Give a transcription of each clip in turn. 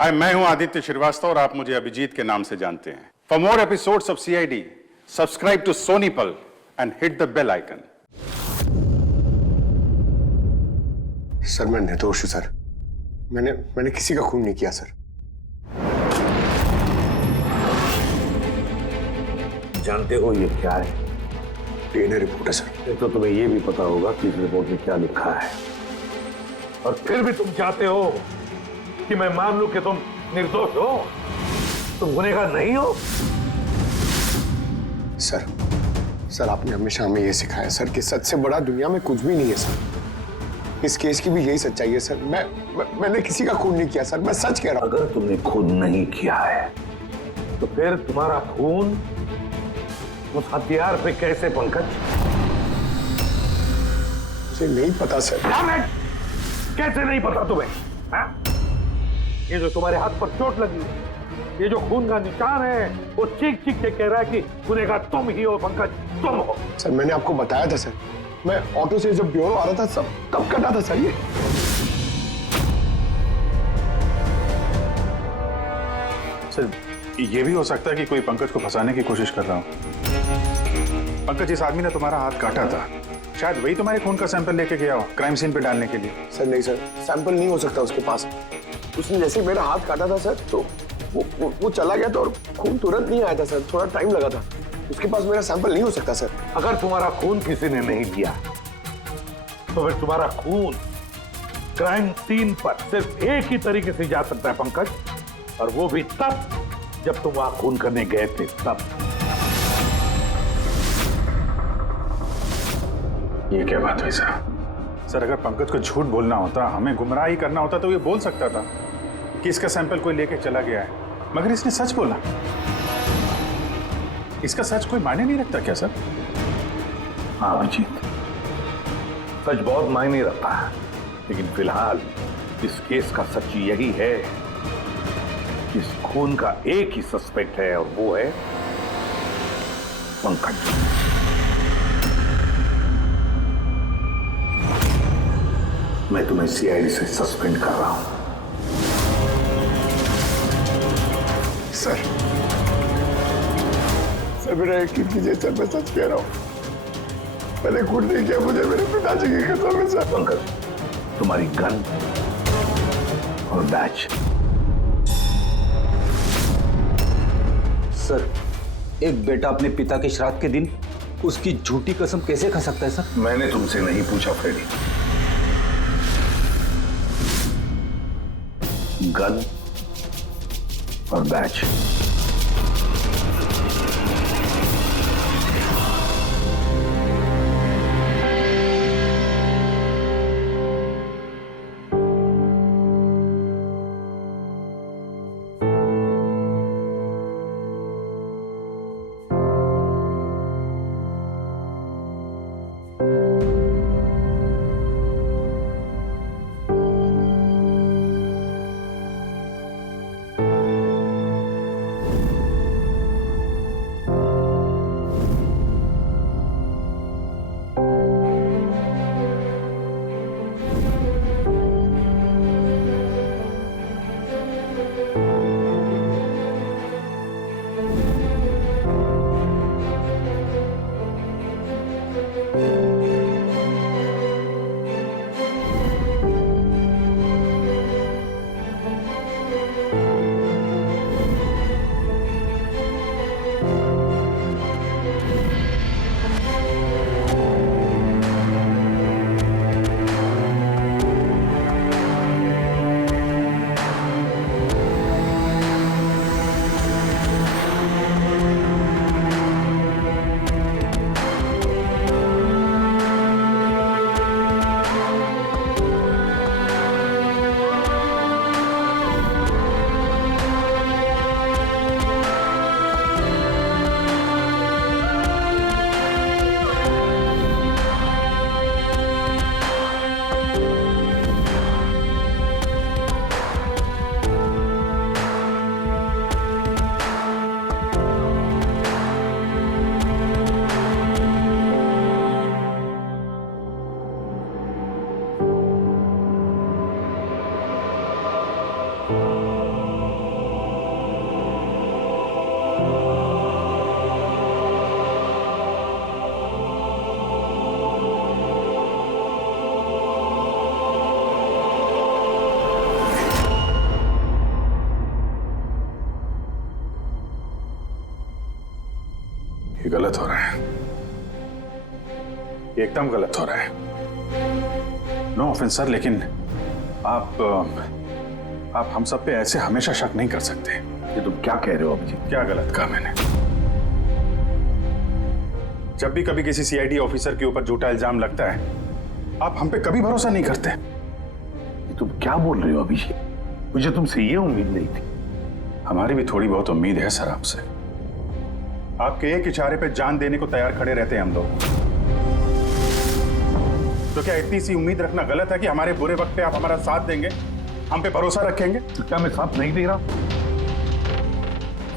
हाय, मैं हूं आदित्य श्रीवास्तव और आप मुझे अभिजीत के नाम से जानते हैं। For more episodes of CID, subscribe to Sony Pal and hit the bell icon. Sir मैं निर्दोष हूं सर। मैंने किसी का खून नहीं किया सर। जानते हो ये क्या है? डीएनए रिपोर्ट है सर। ये तो तुम्हें ये भी पता होगा कि इस रिपोर्ट में क्या लिखा है, और फिर भी तुम चाहते हो कि मैं मान लूं कि तुम निर्दोष हो, तुम गुनहगार नहीं हो। सर आपने हमेशा हमें यह सिखाया सर कि सच से बड़ा दुनिया में कुछ भी नहीं है सर। इस केस की भी यही सच्चाई है सर। मैंने किसी का खून नहीं किया सर, मैं सच कह रहा हूं। अगर तुमने खून नहीं किया है तो फिर तुम्हारा खून उस हथियार पे कैसे, पंकज? मुझे नहीं पता सर। कैसे नहीं पता तुम्हें? हा? ये जो तुम्हारे हाथ पर चोट लगी है, ये जो खून का निशान है, वो चीख चीख के कह रहा है कि गुनहगार तुम ही हो पंकज, तुम हो। सर मैंने आपको बताया था सर, मैं ऑटो से जब ब्यूरो आ रहा था सब तब कटा था सर। ये सर, ये भी हो सकता है कि कोई पंकज को फंसाने की कोशिश कर रहा हो। पंकज, इस आदमी ने तुम्हारा हाथ काटा था, शायद वही तुम्हारे खून का सैंपल लेके गया हो क्राइम सीन पे डालने के लिए। सर नहीं सर, सैंपल नहीं हो सकता उसके पास। उसने जैसे ही मेरा हाथ काटा था सर तो वो चला गया था और खून तुरंत नहीं आया था सर, थोड़ा टाइम लगा था। उसके पास मेरा सैंपल नहीं हो सकता सर। अगर तुम्हारा खून किसी ने नहीं लिया तो फिर तुम्हारा खून क्राइम सीन पर सिर्फ एक ही तरीके से जा सकता है पंकज, और वो भी तब जब तुम वहां खून करने गए थे, तब। ये क्या बात हुई सर? सर, अगर पंकज को झूठ बोलना होता, हमें गुमराह ही करना होता तो ये बोल सकता था कि इसका सैंपल कोई लेके चला गया है, मगर इसने सच बोला। इसका सच कोई मायने नहीं रखता क्या सर? हाँ अभिजीत, सच बहुत मायने रखता है, लेकिन फिलहाल इस केस का सच यही है कि इस खून का एक ही सस्पेक्ट है, और वो है पंकज। मैं तुम्हें सीआईडी से सस्पेंड कर रहा हूं। सर मेरा यकीन कीजिए सर, मैं सच कह रहा हूं। मैंने खून नहीं किया, मुझे मेरे पिताजी की कसम है सर। पंकज, तुम्हारी गन और बैच। सर, एक बेटा अपने पिता के श्राद्ध के दिन उसकी झूठी कसम कैसे खा सकता है सर? मैंने तुमसे नहीं पूछा फ्रेडी। गन और बैच। ये गलत हो रहा है, ये एकदम गलत हो रहा है। नो ऑफेंस सर, लेकिन आप हम सब पे ऐसे हमेशा शक नहीं कर सकते। ये तुम क्या कह रहे हो अभिजीत? क्या गलत कहा मैंने? जब भी कभी किसी सीआईडी ऑफिसर के ऊपर झूठा इल्जाम लगता है, आप हम पे कभी भरोसा नहीं करते। ये तुम क्या बोल रहे हो अभिजीत? मुझे तुमसे ये उम्मीद नहीं थी। हमारी भी थोड़ी बहुत उम्मीद है सर आपसे। आपके एक इशारे पे जान देने को तैयार खड़े रहते हैं हम लोग। तो क्या इतनी सी उम्मीद रखना गलत है कि हमारे बुरे वक्त पे आप हमारा साथ देंगे, हम पे भरोसा रखेंगे? तो क्या मैं साथ नहीं दे रहा?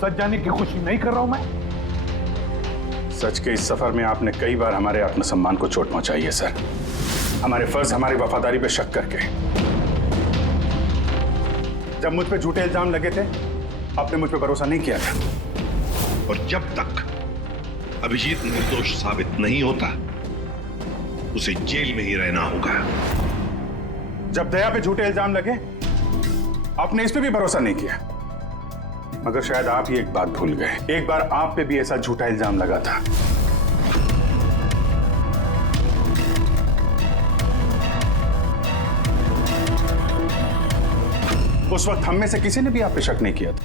सच जाने की खुशी नहीं कर रहा हूं मैं? सच के इस सफर में आपने कई बार हमारे आत्मसम्मान को चोट पहुंचाई है सर, हमारे फर्ज, हमारी वफादारी पे शक करके। जब मुझ पे झूठे इल्जाम लगे थे, आपने मुझ पे भरोसा नहीं किया था। और जब तक अभिजीत निर्दोष साबित नहीं होता, उसे जेल में ही रहना होगा। जब दया पे झूठे इल्जाम लगे, आपने इस पे भी भरोसा नहीं किया। मगर शायद आप ही एक बात भूल गए, एक बार आप पे भी ऐसा झूठा इल्जाम लगा था। उस वक्त हम में से किसी ने भी आप पे शक नहीं किया था,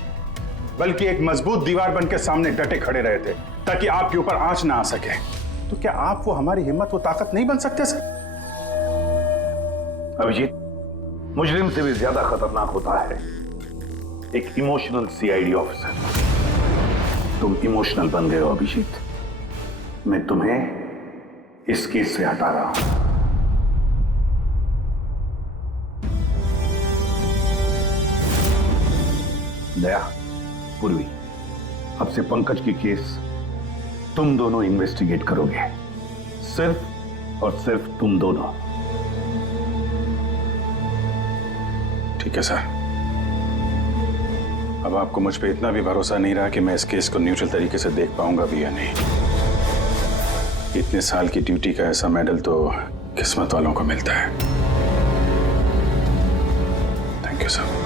बल्कि एक मजबूत दीवार बन के सामने डटे खड़े रहे थे ताकि आपके ऊपर आंच ना आ सके। तो क्या आप वो हमारी हिम्मत, वो ताकत नहीं बन सकते सर? अभिजीत, मुजरिम से भी ज्यादा खतरनाक होता है एक इमोशनल सीआईडी ऑफिसर। तुम इमोशनल बन गए हो अभिजीत। मैं तुम्हें इस केस से हटा रहा हूं। दया, पूर्वी, अब से पंकज की केस तुम दोनों इन्वेस्टिगेट करोगे, सिर्फ और सिर्फ तुम दोनों। ठीक है सर। अब आपको मुझ पे इतना भी भरोसा नहीं रहा कि मैं इस केस को न्यूट्रल तरीके से देख पाऊंगा भी या नहीं। इतने साल की ड्यूटी का ऐसा मेडल तो किस्मत वालों को मिलता है। Thank you sir.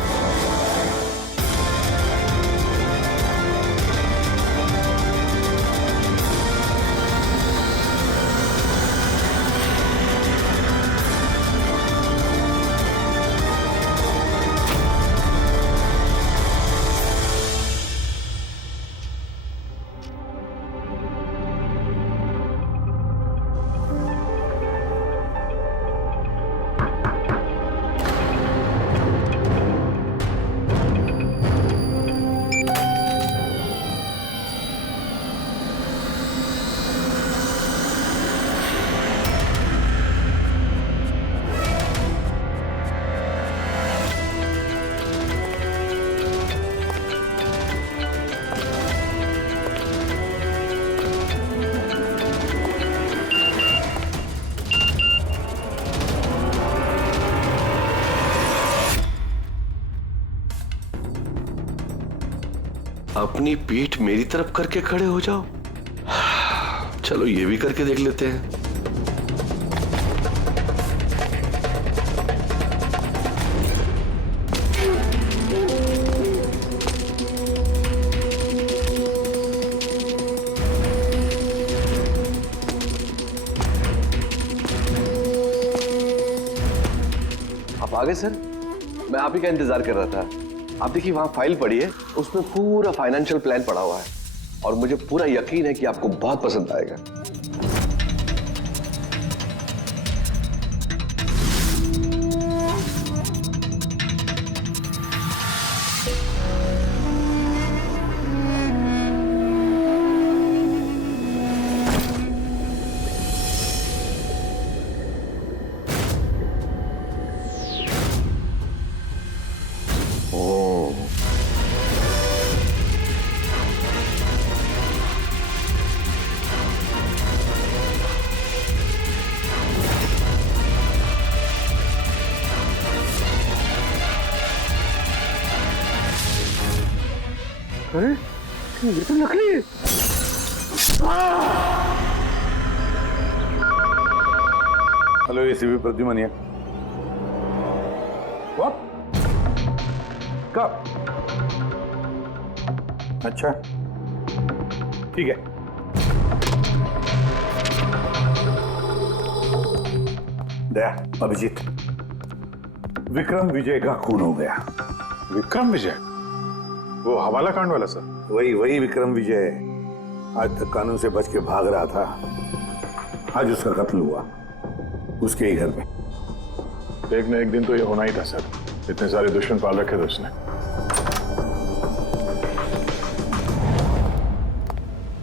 अपनी पीठ मेरी तरफ करके खड़े हो जाओ। चलो ये भी करके देख लेते हैं। आप आ गए सर? मैं आप ही का इंतजार कर रहा था। आप देखिए वहां फाइल पड़ी है, उसमें पूरा फाइनेंशियल प्लान पड़ा हुआ है और मुझे पूरा यकीन है कि आपको बहुत पसंद आएगा। अरे ये तो नकली है। Hello ACP Pradyuman here. What? कब? अच्छा ठीक है। दया, अभिजीत, विक्रम विजय का खून हो गया। विक्रम विजय, वो हवाला कांड वाला सर? वही विक्रम विजय आज तक कानून से बच के भाग रहा था। आज उसका कत्ल हुआ, उसके ही घर में। एक न एक दिन तो ये होना ही था सर, इतने सारे दुश्मन पाल रखे थे उसने।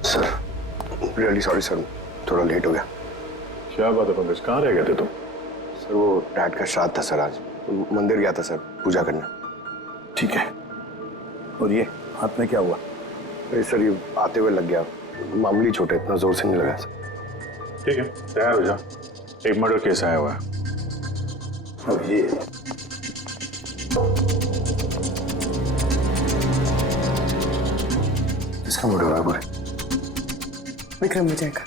सर रियली सॉरी सर, थोड़ा लेट हो गया। क्या बात है पंकज, कहाँ रह गए थे तुम? सर वो डैड का श्राद्ध था सर, आज मंदिर गया था सर पूजा करने। ठीक है। और ये हाथ में क्या हुआ? अरे सर ये आते हुए लग गया, मामूली चोट है, इतना जोर से नहीं लगा सर। ठीक है, तैयार हो जाओ, एक मर्डर केस आया हुआ है। अब ये किसका मर्डर हुआ है बोले? विक्रम विजय का।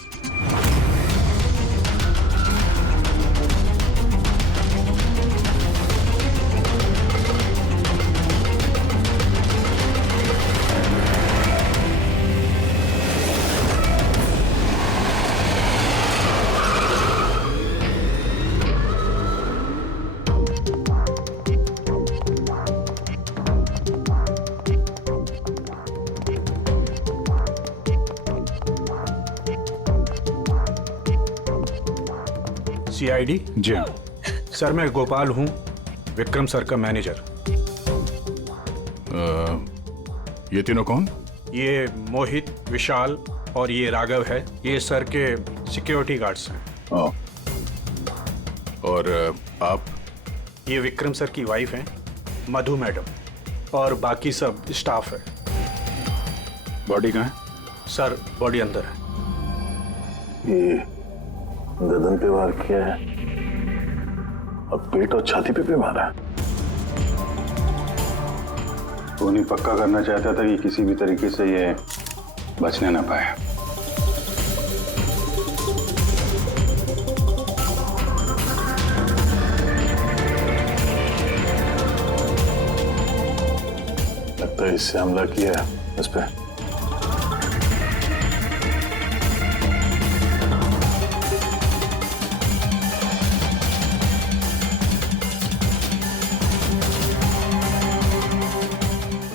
सीआईडी? जी हाँ। सर मैं गोपाल हूँ, विक्रम सर का मैनेजर। ये तीनों कौन? ये मोहित, विशाल और ये राघव है, ये सर के सिक्योरिटी गार्ड्स हैं। और आप? ये विक्रम सर की वाइफ हैं, मधु मैडम, और बाकी सब स्टाफ है। बॉडी कहाँ है? सर बॉडी अंदर है। ये गर्दन पे वार किया है, अब पेट और छाती पे भी मारा है। वो नहीं पक्का करना चाहता था कि किसी भी तरीके से ये बचने ना पाए। लगता है इससे हमला किया है इस पे।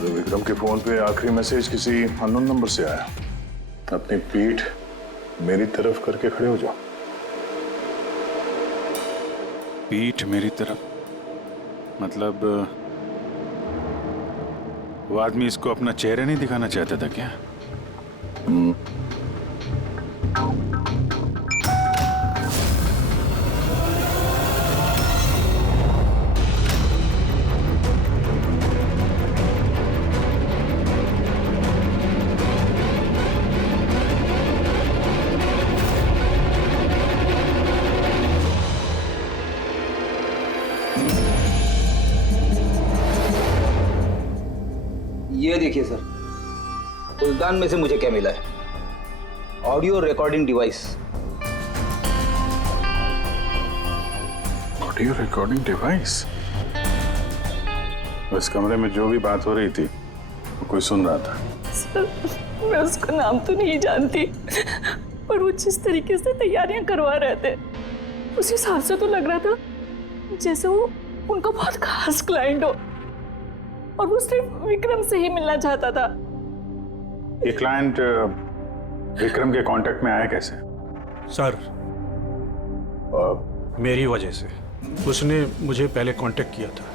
विक्रम के फोन पे आखिरी मैसेज किसी अननोन नंबर से आया। अपनी पीठ मेरी तरफ करके खड़े हो जाओ। पीठ मेरी तरफ? मतलब वो आदमी इसको अपना चेहरा नहीं दिखाना चाहता था क्या? ये देखिए सर, फुलदान में से मुझे क्या मिला है? Audio recording device. Audio recording device? इस कमरे में जो भी बात हो रही थी वो कोई सुन रहा था। सर मैं उसका नाम तो नहीं जानती, पर वो जिस तरीके से तैयारियां करवा रहे थे उस हिसाब से तो लग रहा था जैसे वो उनका बहुत खास क्लाइंट हो और वो सिर्फ विक्रम से ही मिलना चाहता था। ये क्लाइंट विक्रम के कांटेक्ट में आया कैसे? सर मेरी वजह से। उसने मुझे पहले कांटेक्ट किया था।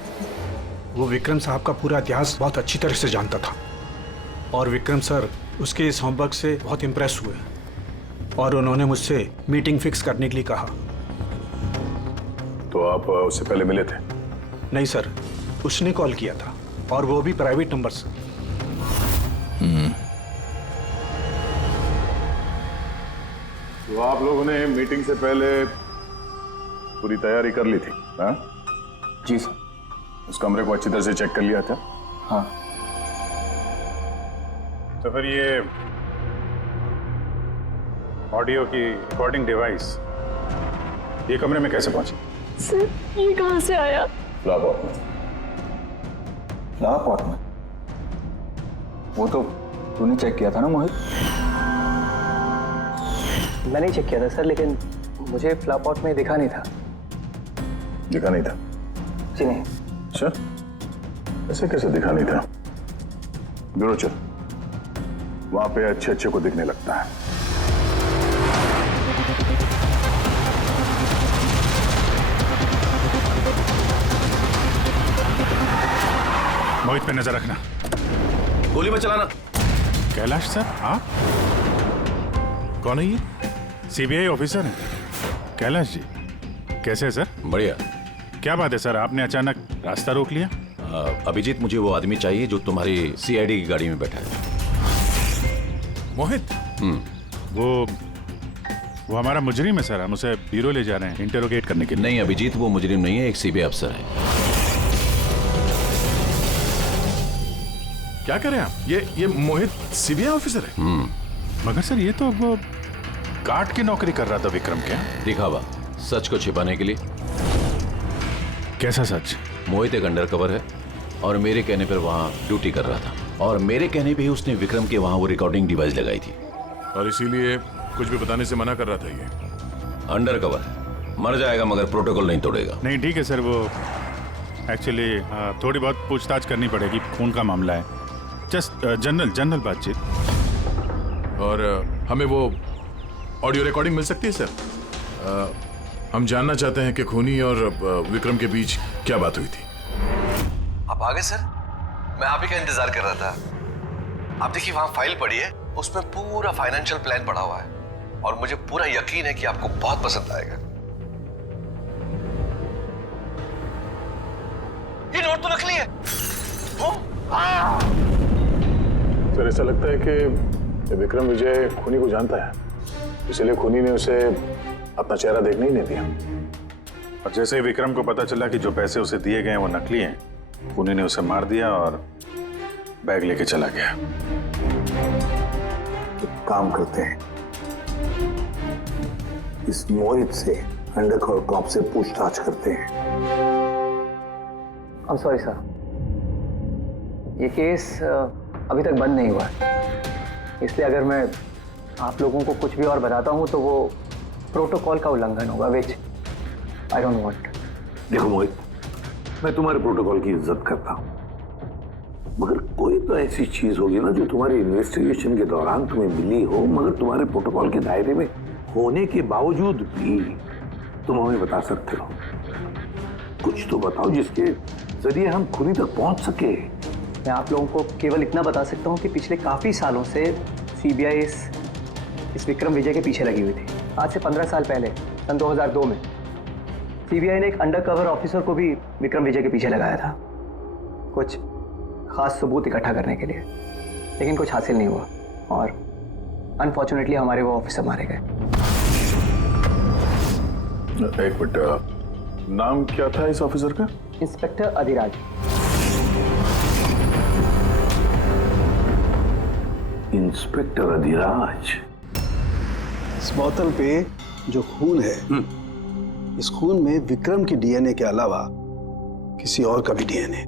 वो विक्रम साहब का पूरा इतिहास बहुत अच्छी तरह से जानता था और विक्रम सर उसके इस होमवर्क से बहुत इम्प्रेस हुए और उन्होंने मुझसे मीटिंग फिक्स करने के लिए कहा। तो आप उससे पहले मिले थे? नहीं सर, उसने कॉल किया था और वो भी प्राइवेट नंबर से। तो आप लोगों ने मीटिंग से पहले पूरी तैयारी कर ली थी? हाँ जी सर। उस कमरे को अच्छी तरह से चेक कर लिया था? हाँ। तो फिर ये ऑडियो की रिकॉर्डिंग डिवाइस ये कमरे में कैसे पहुंची? सर ये कहाँ से आया? फ्लावर में। फ्लावर पॉट में? वो तो तूने चेक किया था ना मोहित? मैंने चेक किया था सर, लेकिन मुझे फ्लावर पॉट में दिखा नहीं था। दिखा नहीं था? जी नहीं। अच्छा, ऐसे कैसे दिखा नहीं था? ब्यूरो चल, वहां पे अच्छे अच्छे को दिखने लगता है। मोहित पे नजर रखना। गोली मत चलाना। कैलाश सर, आप? कौन है ये? सीबीआई ऑफिसर हैं कैलाश जी। कैसे है सर? बढ़िया। क्या बात है सर, आपने अचानक रास्ता रोक लिया? अभिजीत, मुझे वो आदमी चाहिए जो तुम्हारी सीआईडी की गाड़ी में बैठा है। मोहित? वो हमारा मुजरिम है सर, हम उसे ब्यूरो ले जा रहे हैं इंटरोगेट करने के लिए। नहीं अभिजीत, वो मुजरिम नहीं है, एक सीबीआई अफसर है। क्या करें आप? ये मोहित सीबीआई ऑफिसर है? मगर सर ये तो वो गार्ड की नौकरी कर रहा था विक्रम के। दिखावा, सच को छिपाने के लिए। कैसा सच? मोहित एक अंडरकवर है और मेरे कहने पर वहाँ ड्यूटी कर रहा था, और मेरे कहने पे ही उसने विक्रम के वहाँ वो रिकॉर्डिंग डिवाइस लगाई थी। और इसीलिए कुछ भी बताने से मना कर रहा था ये। अंडरकवर है, मर जाएगा मगर प्रोटोकॉल नहीं तोड़ेगा। नहीं ठीक है सर, वो एक्चुअली थोड़ी बहुत पूछताछ करनी पड़ेगी, खून का मामला है। जस्ट जनरल बातचीत। और हमें वो ऑडियो रिकॉर्डिंग मिल सकती है सर? हम जानना चाहते हैं कि खूनी और विक्रम के बीच क्या बात हुई थी। आप आ गए सर? मैं आप ही का इंतजार कर रहा था। आप देखिए वहां फाइल पड़ी है, उसमें पूरा फाइनेंशियल प्लान पड़ा हुआ है और मुझे पूरा यकीन है कि आपको बहुत पसंद आएगा। ये नोट तो नकली है। सर ऐसा लगता है कि विक्रम विजय खूनी को जानता है, इसलिए खूनी ने उसे अपना चेहरा देखने ही नहीं दिया। और जैसे ही विक्रम को पता चला कि जो पैसे उसे दिए गए वो नकली हैं, खूनी ने उसे मार दिया और बैग लेके चला गया। तो काम करते हैं, इस मोहित से अंडरकवर कॉप से पूछताछ करते हैं। I'm sorry सर, ये केस अभी तक बंद नहीं हुआ है, इसलिए अगर मैं आप लोगों को कुछ भी और बताता हूँ तो वो प्रोटोकॉल का उल्लंघन होगा, विच आई डोंट वांट। देखो मोहित, मैं तुम्हारे प्रोटोकॉल की इज्जत करता हूँ, मगर कोई तो ऐसी चीज होगी ना जो तुम्हारी इन्वेस्टिगेशन के दौरान तुम्हें मिली हो, मगर तुम्हारे प्रोटोकॉल के दायरे में होने के बावजूद भी तुम हमें बता सकते हो। कुछ तो बताओ जिसके जरिए हम खूनी तक पहुंच सके। मैं आप लोगों को केवल इतना बता सकता हूँ कि पिछले काफ़ी सालों से सीबीआई इस विक्रम विजय के पीछे लगी हुई थी। आज से 15 साल पहले सन 2002 में सीबीआई ने एक अंडरकवर ऑफिसर को भी विक्रम विजय के पीछे लगाया था, कुछ खास सबूत इकट्ठा करने के लिए, लेकिन कुछ हासिल नहीं हुआ और अनफॉर्चुनेटली हमारे वो ऑफिसर मारे गए। एक मिनट, नाम क्या था इस ऑफिसर का? इंस्पेक्टर अधिराज। इंस्पेक्टर अधिराज। इस बोतल पे जो खून है, इस खून में विक्रम की डीएनए के अलावा किसी और का भी डीएनए।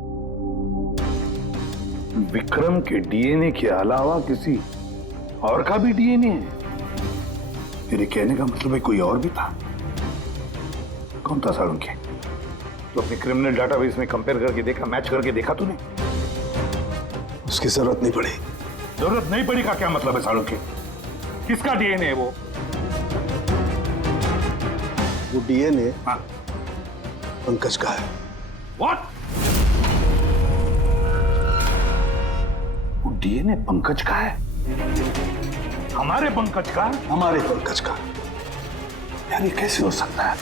विक्रम के डीएनए के अलावा किसी और का भी डीएनए है? मेरे कहने का मतलब है कोई और भी था। कौन था सालुंखे? तो अपने क्रिमिनल डाटाबेस में कंपेयर करके देखा, मैच करके देखा तूने? उसकी जरूरत नहीं पड़ी। जरूरत नहीं पड़ी का क्या मतलब है सालुंखे? किसका डीएनए है वो? वो डीएनए पंकज का है। व्हाट? वो डीएनए पंकज का है? हमारे पंकज का? हमारे पंकज का। यानी कैसे हो सकता है?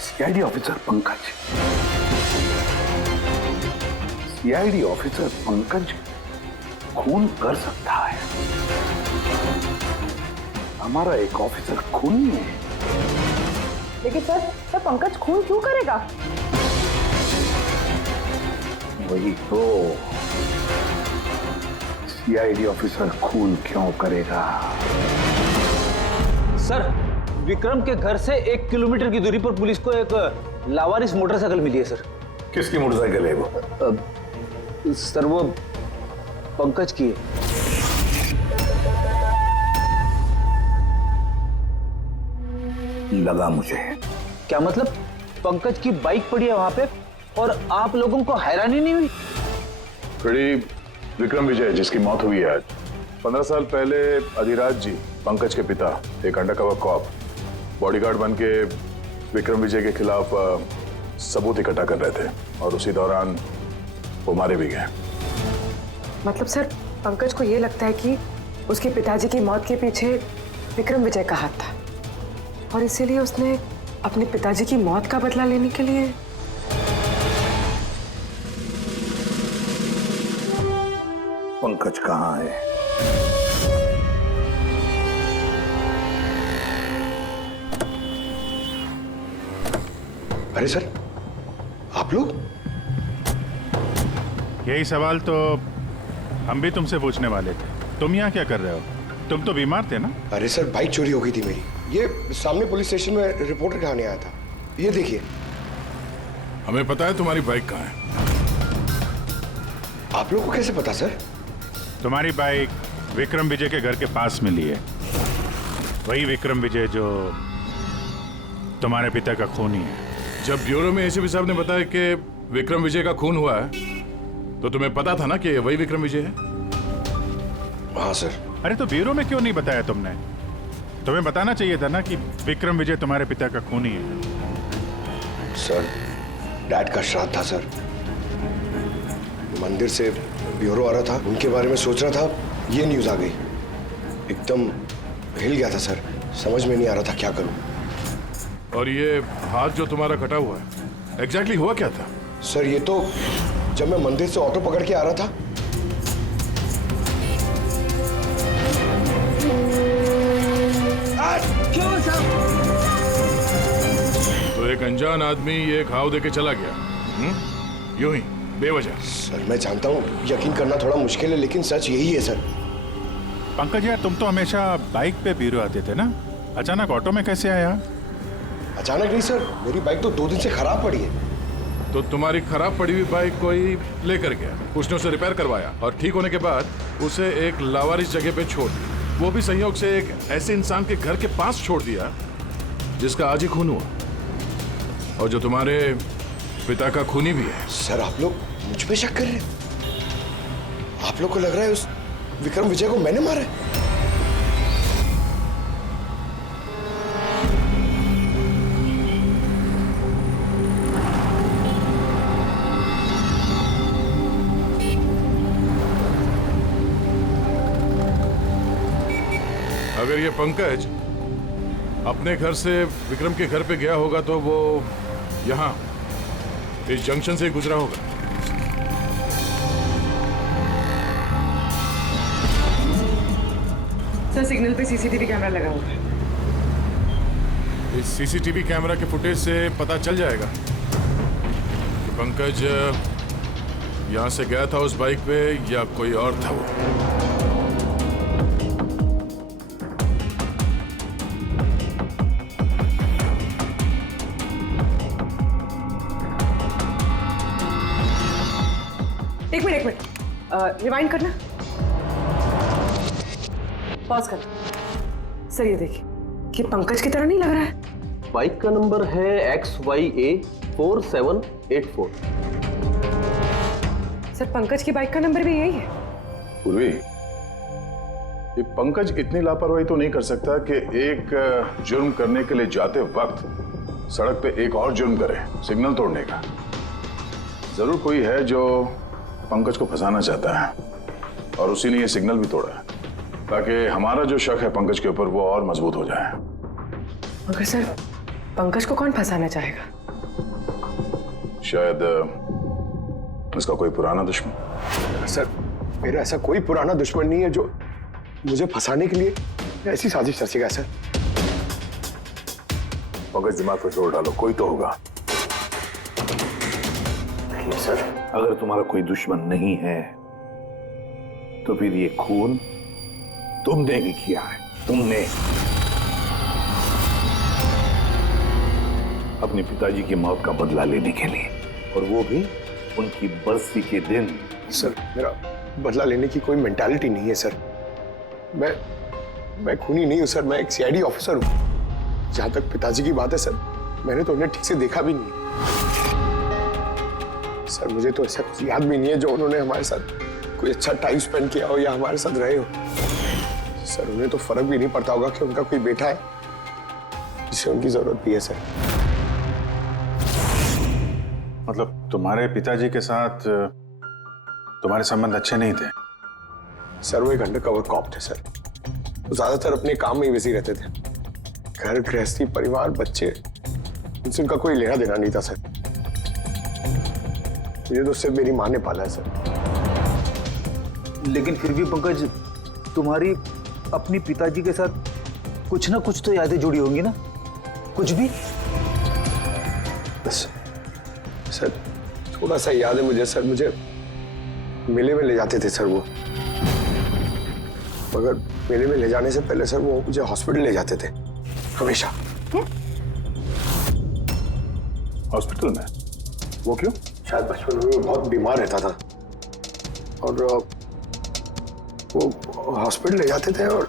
CID officer Pankaj, CID officer Pankaj खून कर सकता है? हमारा एक ऑफिसर खूनी है। लेकिन सर पंकज खून क्यों करेगा? वही तो, सीआईडी ऑफिसर खून क्यों करेगा? सर, विक्रम के घर से 1 किलोमीटर की दूरी पर पुलिस को एक लावारिस मोटरसाइकिल मिली है सर। किसकी मोटरसाइकिल है वो? सर वो पंकज की है। लगा मुझे। क्या मतलब? पंकज की बाइक पड़ी है वहां पे और आप लोगों को हैरानी नहीं हुई? विक्रम विजय जिसकी मौत हुई है आज, 15 साल पहले अधिराज जी, पंकज के पिता, एक अंडरकवर कॉप, बॉडीगार्ड बन के विक्रम विजय के खिलाफ सबूत इकट्ठा कर रहे थे और उसी दौरान वो मारे भी गए। मतलब सर, पंकज को ये लगता है कि उसके पिताजी की मौत के पीछे विक्रम विजय का हाथ था और इसीलिए उसने अपने पिताजी की मौत का बदला लेने के लिए। पंकज कहाँ है? अरे सर, आप लोग? यही सवाल तो हम भी तुमसे पूछने वाले थे। तुम यहाँ क्या कर रहे हो? तुम तो बीमार थे ना? अरे सर, बाइक चोरी हो गई थी मेरी। ये सामने पुलिस स्टेशन में रिपोर्टर कहानी आया था। ये देखिए। हमें पता है तुम्हारी बाइक कहाँ है। आप लोगों को कैसे पता सर? तुम्हारी बाइक विक्रम विजय के घर के पास मिली है। वही विक्रम विजय जो तुम्हारे पिता का खूनी है। जब ब्यूरो में एसीपी साहब ने बताया कि विक्रम विजय का खून हुआ है तो तुम्हें पता था ना कि वही विक्रम विजय है? हाँ सर। अरे तो ब्यूरो में क्यों नहीं बताया तुमने? तुम्हें बताना चाहिए था ना कि विक्रम विजय तुम्हारे पिता का खूनी है। सर, डैड का श्राद्ध था सर। मंदिर से ब्यूरो आ रहा था, उनके बारे में सोच रहा था, ये न्यूज आ गई। एकदम हिल गया था सर, समझ में नहीं आ रहा था क्या करूं। और ये हाथ जो तुम्हारा कटा हुआ है, एग्जैक्टली हुआ क्या था? सर, ये तो जब मैं मंदिर से ऑटो पकड़ के आ रहा था, तो एक अनजान आदमी ये घाव देके चला गया, यूं ही बेवजह। सर मैं जानता हूँ यकीन करना थोड़ा मुश्किल है, लेकिन सच यही है सर। पंकज यार, तुम तो हमेशा बाइक पे ब्यूरो आते थे ना, अचानक ऑटो में कैसे आया? अचानक नहीं सर, मेरी बाइक तो 2 दिन से खराब पड़ी है। तो तुम्हारी खराब पड़ी हुई बाइक कोई लेकर गया, उसने उसे रिपेयर करवाया और ठीक होने के बाद उसे एक लावारिस जगह पे छोड़ दिया। वो भी संयोग से एक ऐसे इंसान के घर के पास छोड़ दिया जिसका आज ही खून हुआ और जो तुम्हारे पिता का खूनी भी है। सर, आप लोग मुझ पे शक कर रहे हैं? आप लोग को लग रहा है उस विक्रम विजय को मैंने मारा है? अगर ये पंकज अपने घर से विक्रम के घर पे गया होगा तो वो यहाँ इस जंक्शन से गुजरा होगा। सर, सिग्नल पे सीसीटीवी कैमरा लगा हुआ है। इस सीसीटीवी कैमरा के फुटेज से पता चल जाएगा कि पंकज यहाँ से गया था उस बाइक पे या कोई और था वो। एक मिनट रिवाइंड करना, पॉज कर। सर ये देखिए, कि पंकज की तरह नहीं लग रहा है। बाइक का नंबर है XYA4784। सर, पंकज की बाइक का नंबर भी यही है। पूर्वी, ये पंकज इतनी लापरवाही तो नहीं कर सकता कि एक जुर्म करने के लिए जाते वक्त सड़क पे एक और जुर्म करे, सिग्नल तोड़ने का। जरूर कोई है जो पंकज को फंसाना चाहता है और उसी ने ये सिग्नल भी तोड़ा है ताकि हमारा जो शक है पंकज के ऊपर वो और मजबूत हो जाए। मगर सर, पंकज को कौन फंसाना चाहेगा? शायद इसका कोई पुराना दुश्मन। सर, मेरा ऐसा कोई पुराना दुश्मन नहीं है जो मुझे फंसाने के लिए ऐसी साजिश रचेगा। सर, पंकज, दिमाग पर जोर डालो, कोई तो होगा। नहीं सर, अगर तुम्हारा कोई दुश्मन नहीं है तो फिर ये खून तुमने ही किया है। तुमने अपने पिताजी की मौत का बदला लेने के लिए, और वो भी उनकी बरसी के दिन। सर, मेरा बदला लेने की कोई मेंटालिटी नहीं है सर। मैं खूनी नहीं हूं सर, मैं एक सीआईडी ऑफिसर हूं। जहां तक पिताजी की बात है सर, मैंने तो उन्हें ठीक से देखा भी नहीं। सर मुझे तो ऐसा कुछ याद भी नहीं है जो उन्होंने हमारे साथ कोई अच्छा टाइम स्पेंड किया हो या हमारे साथ रहे हो। सर उन्हें तो फर्क भी नहीं पड़ता होगा कि उनका कोई बेटा है जिसे उनकी जरूरत भी है। सर मतलब तुम्हारे पिताजी के साथ तुम्हारे संबंध अच्छे नहीं थे? सर वो एक अंडरकवर कॉप थे सर। वो ज्यादातर अपने काम में ही बिजी रहते थे। घर गृहस्थी परिवार बच्चे उनसे उनका कोई लेना देना नहीं था सर। मुझे तो सिर्फ मेरी माँ ने पाला है सर। लेकिन फिर भी पंकज, तुम्हारी अपनी पिताजी के साथ कुछ ना कुछ तो यादें जुड़ी होंगी ना? कुछ भी? बस सर थोड़ा सा याद है मुझे सर। मुझे मेले में ले जाते थे सर वो, मगर मेले में ले जाने से पहले सर वो मुझे हॉस्पिटल ले जाते थे हमेशा। हॉस्पिटल में? वो क्यों? शायद बचपन में वो बहुत बीमार रहता था और वो हॉस्पिटल ले जाते थे और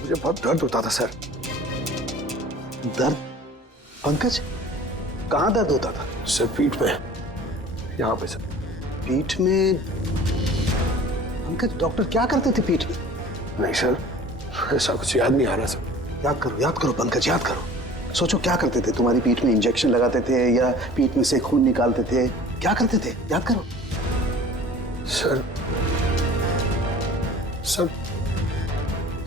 मुझे बहुत दर्द होता था सर। दर्द? पंकज, कहाँ दर्द होता था? सर पीठ में, यहाँ पे सर। पीठ में? पंकज, डॉक्टर क्या करते थे पीठ में? नहीं सर, ऐसा कुछ याद नहीं आ रहा सर। याद करो पंकज, याद करो। सोचो क्या करते थे? तुम्हारी पीठ में इंजेक्शन लगाते थे या पीठ में से खून निकालते थे? क्या करते थे? याद करो। Sir sir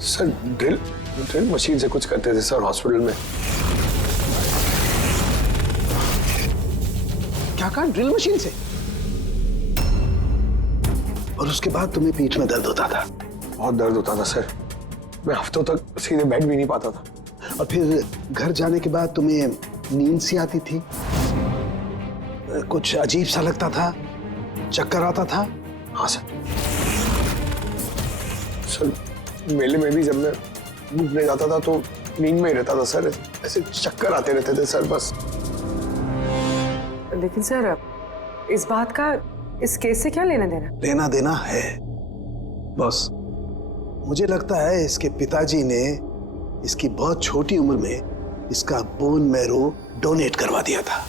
sir drill machine से कुछ करते थे सर हॉस्पिटल में। क्या कहा? ड्रिल मशीन से? और उसके बाद तुम्हें पीठ में दर्द होता था? बहुत दर्द होता था सर। मैं हफ्तों तक सीधे बैठ भी नहीं पाता था। और फिर घर जाने के बाद तुम्हें नींद सी आती थी? कुछ अजीब सा लगता था? चक्कर आता था? हाँ सर। सर मेले में भी जब मैं घूमने जाता था तो नींद में ही रहता था सर। ऐसे चक्कर आते रहते थे सर बस। लेकिन सर इस बात का इस केस से क्या लेना देना? लेना देना है बॉस। मुझे लगता है इसके पिताजी ने इसकी बहुत छोटी उम्र में इसका बोन मैरो डोनेट करवा दिया था।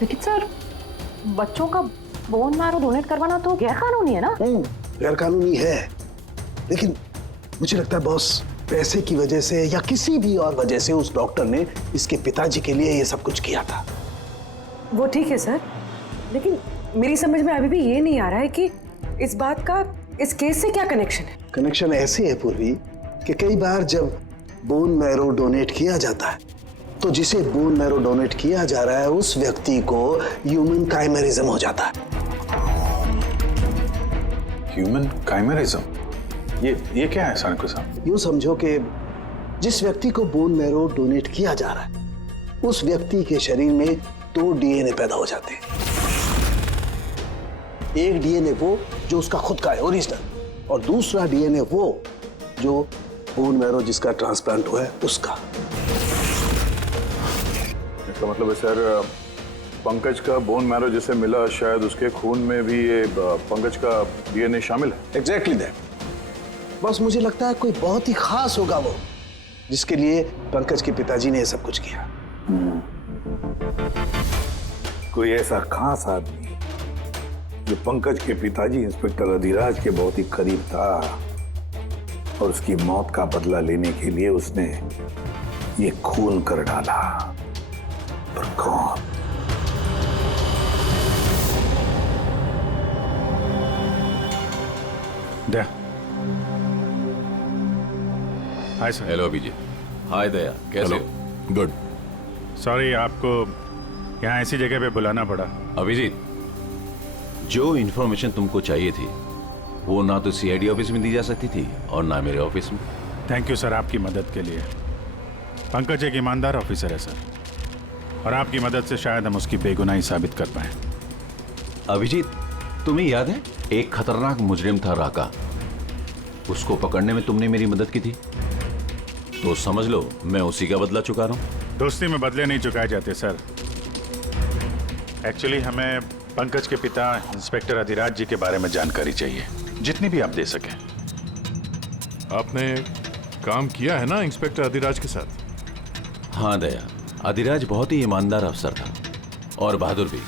लेकिन सर बच्चों का बोन मैरो डोनेट करवाना तो गैरकानूनी है ना? गैरकानूनी है, लेकिन मुझे लगता है बॉस पैसे की वजह से या किसी भी और वजह से उस डॉक्टर ने इसके पिताजी के लिए ये सब कुछ किया था। वो ठीक है सर, लेकिन मेरी समझ में अभी भी ये नहीं आ रहा है कि इस बात का इस केस से क्या कनेक्शन है? कनेक्शन ऐसे है पूर्वी कि कई बार जब बोन मैरो डोनेट किया जाता है तो जिसे बोन मैरो डोनेट किया जा रहा है उस व्यक्ति को ह्यूमन काइमेरिज्म हो जाता है। ह्यूमन काइमेरिज्म? ये क्या है सानकू साहब? यूं समझो कि जिस व्यक्ति को बोन मैरो डोनेट किया जा रहा है उस व्यक्ति के शरीर में 2 डीएनए पैदा हो जाते हैं। एक डीएनए वो जो उसका खुद का है ओरिजिनल, और दूसरा डीएनए वो जो बोन मैरो जिसका ट्रांसप्लांट हुआ है उसका। इसका मतलब है सर पंकज का बोन मैरो जिसे मिला शायद उसके खून में भी ये पंकज का डीएनए शामिल है। Exactly that. बस मुझे लगता है कोई बहुत ही खास होगा वो जिसके लिए पंकज के पिताजी ने ये सब कुछ किया। कोई ऐसा खास आदमी जो पंकज के पिताजी इंस्पेक्टर अधिराज के बहुत ही करीब था और उसकी मौत का बदला लेने के लिए उसने ये खून कर डाला। पर कौन? Daya. Hi sir. Hello Abhijeet. Hi Daya, कैसे हो? गुड। सॉरी आपको यहाँ ऐसी जगह पे बुलाना पड़ा। अभिजीत, जो इन्फॉर्मेशन तुमको चाहिए थी वो ना तो सीआईडी ऑफिस में दी जा सकती थी और ना मेरे ऑफिस में। थैंक यू सर आपकी मदद के लिए। पंकज एक ईमानदार ऑफिसर है सर, और आपकी मदद से शायद हम उसकी बेगुनाही साबित कर पाए। अभिजीत, तुम्हें याद है एक खतरनाक मुजरिम था राका, उसको पकड़ने में तुमने मेरी मदद की थी, तो समझ लो मैं उसी का बदला चुका रहा हूं। दोस्ती में बदले नहीं चुकाए जाते सर। एक्चुअली हमें पंकज के पिता इंस्पेक्टर अधिराज जी के बारे में जानकारी चाहिए, जितनी भी आप दे सकें। आपने काम किया है ना इंस्पेक्टर अधिराज के साथ? हाँ दया, अधिराज बहुत ही ईमानदार अफसर था और बहादुर भी।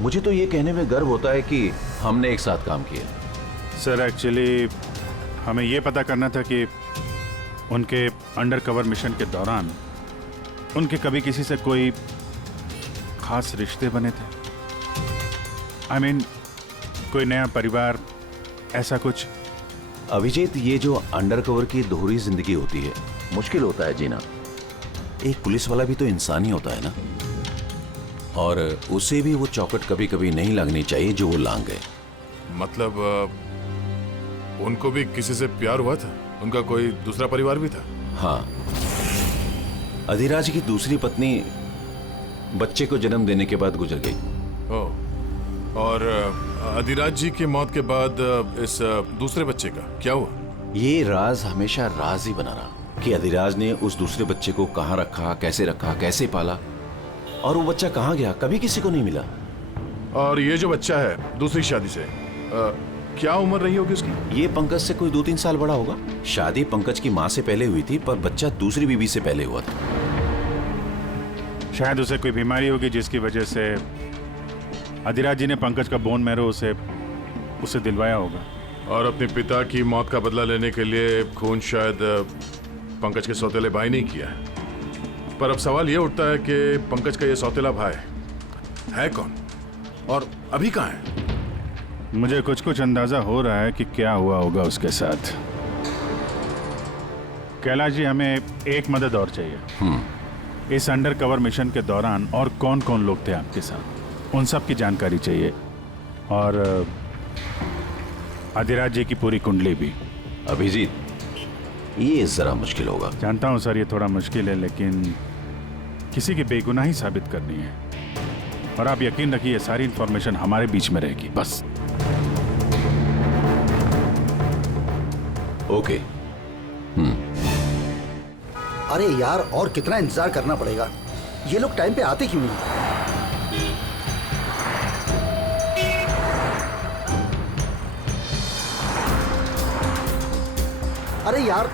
मुझे तो ये कहने में गर्व होता है कि हमने एक साथ काम किया। सर एक्चुअली हमें ये पता करना था कि उनके अंडरकवर मिशन के दौरान उनके कभी किसी से कोई खास रिश्ते बने थे। I mean, कोई नया परिवार, ऐसा कुछ। अभिजीत, ये जो अंडरकवर की दोहरी जिंदगी होती है, मुश्किल होता है जीना। एक पुलिस वाला भी तो इंसान ही होता है ना, और उसे भी वो चौकट कभी कभी नहीं लगनी चाहिए जो वो लांग गए। मतलब उनको भी किसी से प्यार हुआ था? उनका कोई दूसरा परिवार भी था? हाँ, अधिराज की दूसरी पत्नी बच्चे को जन्म देने के बाद गुजर गई। ओह, और अधिराज जी की मौत के बाद इस दूसरे बच्चे का क्या हुआ? ये राज हमेशा राज ही बना रहा कि अधिराज ने उस दूसरे बच्चे को कहाँ रखा, कैसे पाला, और वो बच्चा कहाँ गया, कभी किसी को नहीं मिला। और ये जो बच्चा है दूसरी शादी से, क्या उम्र रही होगी उसकी? ये पंकज से कोई 2-3 साल बड़ा होगा। शादी पंकज की माँ से पहले हुई थी, पर बच्चा दूसरी बीवी से पहले हुआ था। शायद उसे कोई बीमारी होगी जिसकी वजह से अधिराज जी ने पंकज का बोन मैरो उसे दिलवाया होगा। और अपने पिता की मौत का बदला लेने के लिए खून शायद पंकज के सौतेले भाई ने किया है। पर अब सवाल ये उठता है कि पंकज का ये सौतेला भाई है कौन और अभी कहाँ है? मुझे कुछ अंदाजा हो रहा है कि क्या हुआ होगा उसके साथ। कैलाश जी, हमें एक मदद और चाहिए। इस अंडरकवर मिशन के दौरान और कौन कौन लोग थे आपके साथ, उन सब की जानकारी चाहिए, और अधिराज जी की पूरी कुंडली भी। अभिजीत, ये जरा मुश्किल होगा। जानता हूं सर, ये थोड़ा मुश्किल है, लेकिन किसी की बेगुनाही साबित करनी है, और आप यकीन रखिए सारी इंफॉर्मेशन हमारे बीच में रहेगी बस। ओके। अरे यार, और कितना इंतजार करना पड़ेगा? ये लोग टाइम पे आते क्यों नहीं? अरे यार,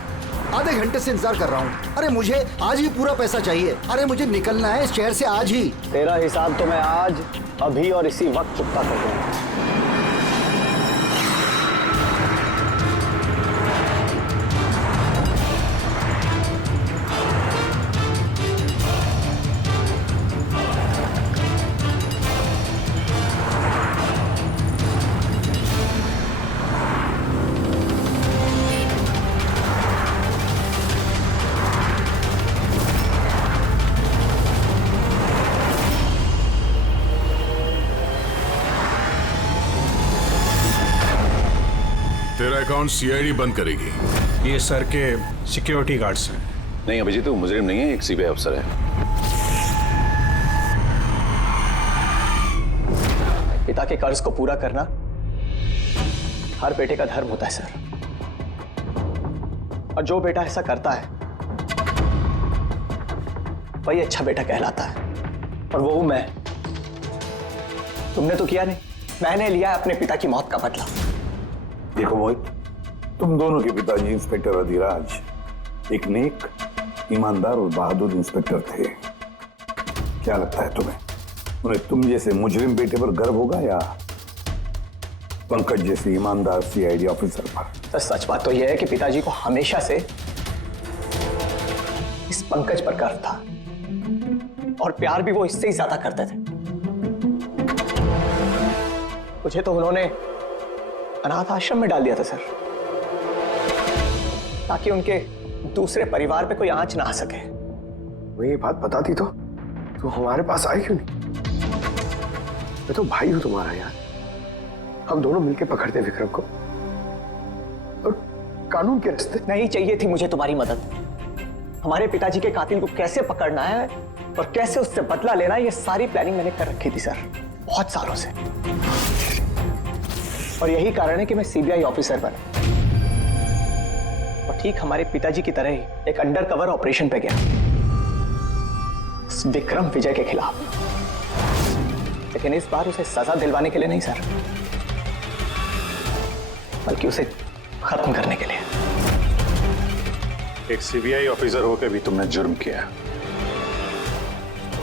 आधे घंटे से इंतजार कर रहा हूँ। अरे मुझे आज ही पूरा पैसा चाहिए। अरे मुझे निकलना है इस शहर से आज ही। तेरा हिसाब तो मैं आज, अभी और इसी वक्त चुकता कर दूंगा। तेरा अकाउंट सीआईडी बंद करेगी। ये सर के सिक्योरिटी गार्ड्स हैं। नहीं अभिजीत, वो मुजरिम नहीं है, एक सीबीआई अफसर है। पिता के कर्ज को पूरा करना हर बेटे का धर्म होता है सर, और जो बेटा ऐसा करता है वही अच्छा बेटा कहलाता है, और वो हूं मैं। तुमने तो किया नहीं, मैंने लिया अपने पिता की मौत का बदला। देखो मोहित, तुम दोनों के पिताजी इंस्पेक्टर अधिराज एक नेक, ईमानदार और बहादुर इंस्पेक्टर थे। क्या लगता है तुम्हें, उन्हें तुम जैसे मुजरिम बेटे पर गर्व होगा या पंकज जैसे ईमानदार सीआईडी ऑफिसर पर? तो सच बात तो यह है कि पिताजी को हमेशा से इस पंकज पर गर्व था, और प्यार भी वो इससे ही ज्यादा करते थे। मुझे तो उन्होंने अनाथ आश्रम में डाल दिया था सर, ताकि उनके दूसरे परिवार पे कोई आंच ना आ सके। वो ये बात बताती तो हमारे पास आई क्यों नहीं? मैं तो भाई हूं तुम्हारा यार। हम दोनों मिलके पकड़ते विक्रम को, और कानून के रास्ते। नहीं चाहिए थी मुझे तुम्हारी मदद। हमारे पिताजी के कातिल को कैसे पकड़ना है और कैसे उससे बदला लेना है, ये सारी प्लानिंग मैंने कर रखी थी सर, बहुत सालों से। और यही कारण है कि मैं सीबीआई ऑफिसर बना, और ठीक हमारे पिताजी की तरह ही एक अंडरकवर ऑपरेशन पे गया विक्रम विजय के खिलाफ। लेकिन इस बार उसे सजा दिलवाने के लिए नहीं सर, बल्कि उसे खत्म करने के लिए। एक सीबीआई ऑफिसर होकर भी तुमने जुर्म किया।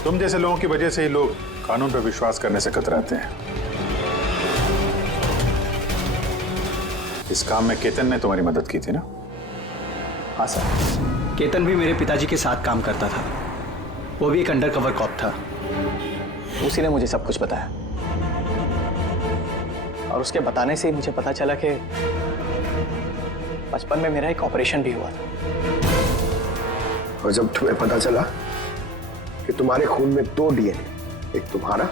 तुम जैसे लोगों की वजह से ही लोग कानून पर विश्वास करने से कतराते हैं। इस काम में केतन ने तुम्हारी मदद की थी ना? हाँ सर, केतन भी मेरे पिताजी के साथ काम करता था। वो भी एक अंडरकवर कॉप था। उसी ने मुझे सब कुछ बताया और उसके बताने से ही मुझे पता चला कि बचपन में मेरा एक ऑपरेशन भी हुआ था। और जब तुम्हें पता चला कि तुम्हारे खून में 2 डीएनए, एक तुम्हारा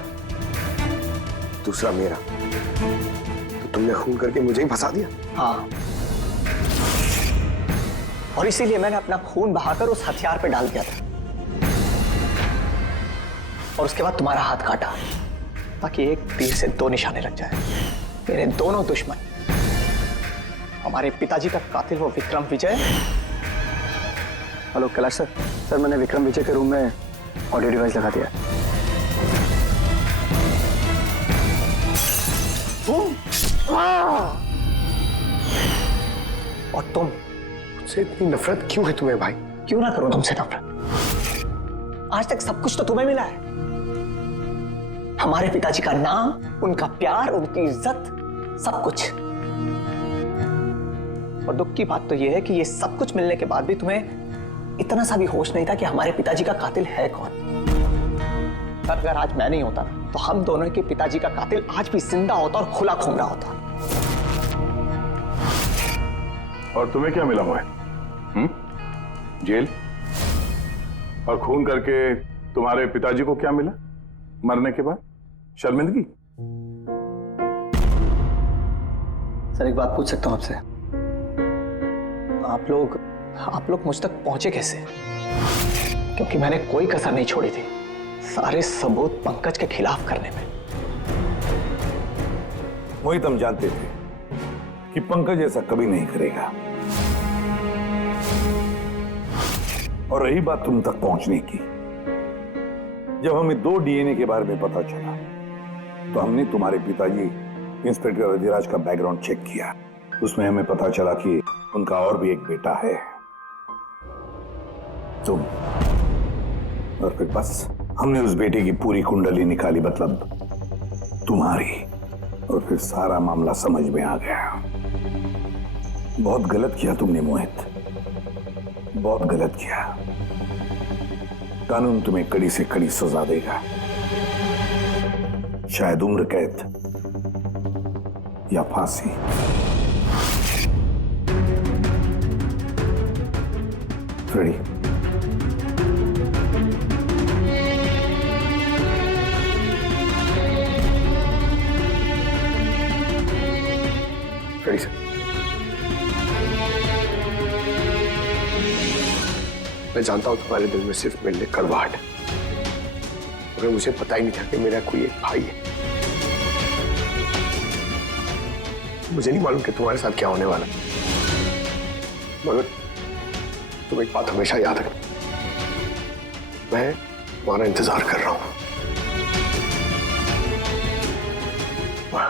दूसरा मेरा, तो तुमने खून करके मुझे ही फंसा दिया। हाँ, और इसीलिए मैंने अपना खून बहाकर उस हथियार पे डाल दिया था और उसके बाद तुम्हारा हाथ काटा ताकि एक तीर से 2 निशाने लग जाए। मेरे दोनों दुश्मन, हमारे पिताजी का कातिल वो Vikram Vijay. Hello Kailash sir. Sir मैंने विक्रम विजय के रूम में ऑडियो डिवाइस लगा दिया। और तुम मुझसे इतनी नफरत क्यों है तुम्हें भाई? क्यों ना करो तुमसे नफरत? आज तक सब कुछ तो तुम्हें मिला है। हमारे पिताजी का नाम, उनका प्यार, उनकी इज्जत, सब कुछ। और दुख की बात तो यह है कि ये सब कुछ मिलने के बाद भी तुम्हें इतना सा भी होश नहीं था कि हमारे पिताजी का कातिल है कौन। अगर आज मैं नहीं होता तो हम दोनों के पिताजी का कातिल आज भी जिंदा होता और खुला घूम रहा होता। और तुम्हें क्या मिला हुआ है? जेल? और खून करके तुम्हारे पिताजी को क्या मिला मरने के बाद? शर्मिंदगी? सर एक बात पूछ सकता हूं आपसे? आप लोग मुझ तक पहुंचे कैसे? क्योंकि मैंने कोई कसर नहीं छोड़ी थी सारे सबूत पंकज के खिलाफ करने में। मोहित, हम जानते थे कि पंकज ऐसा कभी नहीं करेगा। और रही बात तुम तक पहुंचने की, जब हमें 2 डीएनए के बारे में पता चला तो हमने तुम्हारे पिताजी इंस्पेक्टर अधिराज का बैकग्राउंड चेक किया। उसमें हमें पता चला कि उनका और भी एक बेटा है, तुम। और फिर बस हमने उस बेटे की पूरी कुंडली निकाली, मतलब तुम्हारी। और फिर सारा मामला समझ में आ गया। बहुत गलत किया तुमने मोहित, बहुत गलत किया। कानून तुम्हें कड़ी से कड़ी सजा देगा, शायद उम्र कैद या फांसी। रेडी? Ready sir. मैं जानता हूं तुम्हारे दिल में सिर्फ मेरे लिए कड़वाहट है, मगर मुझे पता ही नहीं था कि मेरा कोई एक भाई है। मुझे नहीं मालूम कि तुम्हारे साथ क्या होने वाला, मगर तुम एक बात हमेशा याद रखना, मैं तुम्हारा इंतजार कर रहा हूं।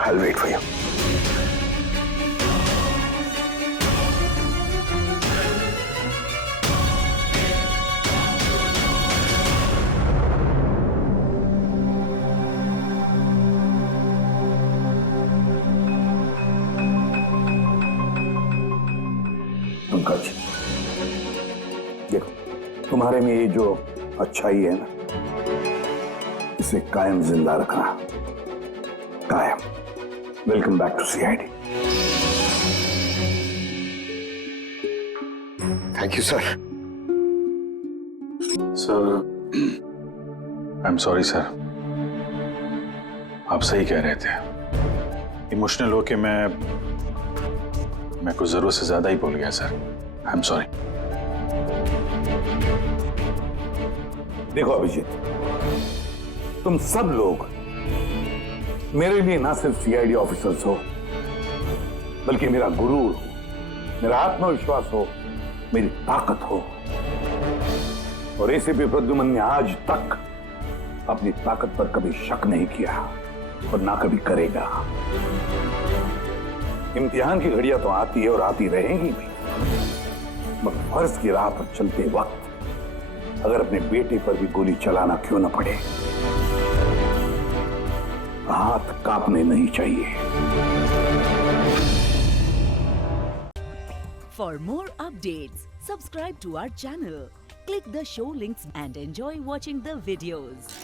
I'll wait for you. Pankaj, देखो, तुम्हारे में ये जो अच्छाई है ना, इसे कायम जिंदा रखना, कायम। Welcome back to CID. Thank you sir. Sir, I am sorry sir. आप सही कह रहे थे। इमोशनल होके मैं कुछ जरूरत से ज्यादा ही बोल गया सर। I am sorry. देखो अभिजीत, तुम सब लोग मेरे लिए ना सिर्फ सीआईडी ऑफिसर्स हो, बल्कि मेरा गुरूर हो, मेरा आत्मविश्वास हो, मेरी ताकत हो। और एसीपी प्रद्युमन ने आज तक अपनी ताकत पर कभी शक नहीं किया और ना कभी करेगा। इम्तिहान की घड़ियां तो आती है और आती रहेंगी भी, मगर फर्ज की राह पर चलते वक्त अगर अपने बेटे पर भी गोली चलाना क्यों न पड़े, हाथ कांपने नहीं चाहिए। For more updates, subscribe to our channel, click the show links and enjoy watching the videos.